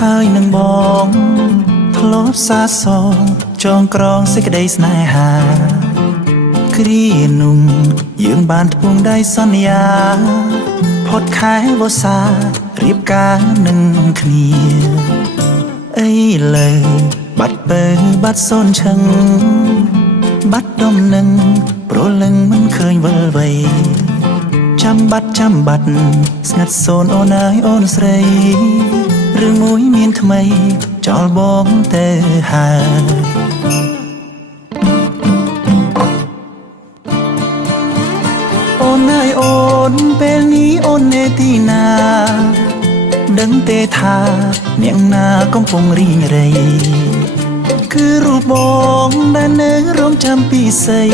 ហើយនឹងបងធ្លាប់សាសងចងក្រងសេចក្តីស្នេហាគ្រាนุ่มយើងបានធ្ពងដៃសន្យាផុតខែវស្សារៀបការនឹងគ្នាអីលើបាត់បើបាត់សូនឈឹងបាត់ដុំនឹងប្រលឹងមិនឃើញវិលវ័យចាំបាត់ស្ងាត់សូនអូនអើយអូនស្រីរឿងមួយមានថ្មីចោលបងទៅហើយអូនអើយអូនពេលនេះអូននៅទីណាដឹងទេថាអ្នកណាកំពុងរីងរៃគឺរូបបងដែលនៅរងចាំពីស័យ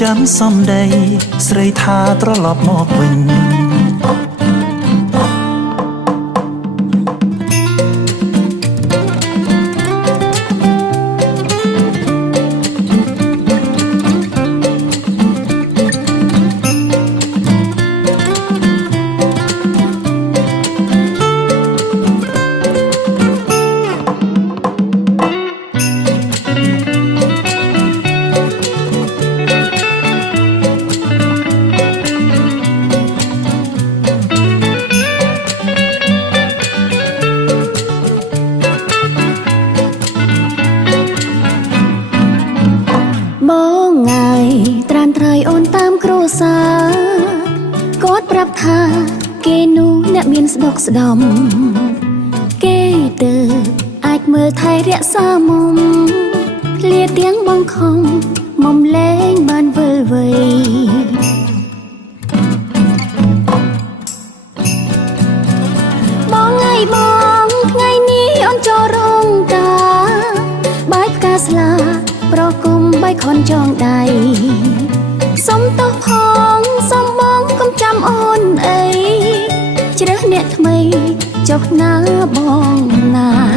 ចាំសំដីស្រីថាត្រឡប់មកវិញបងងាយត្រានត្រៃអូនតាមគ្រួសារគាត់ប្រាប់ថាគេនោះអ្នកមានស្ដុកស្ដំគេទៅអាចមើលថែរក្សាមុំឃ្លាទាំងបងខំមុំលែងបានវិលវ័យបងថ្ងៃថ្ងៃនេះអូនចូលរោងការបាយផ្កាស្លាប្រគុំបៃខនចងដៃសុំទោសផងសុំបងកុំចាំអូនអីជ្រើសអ្នកថ្មីចុះណាបងណា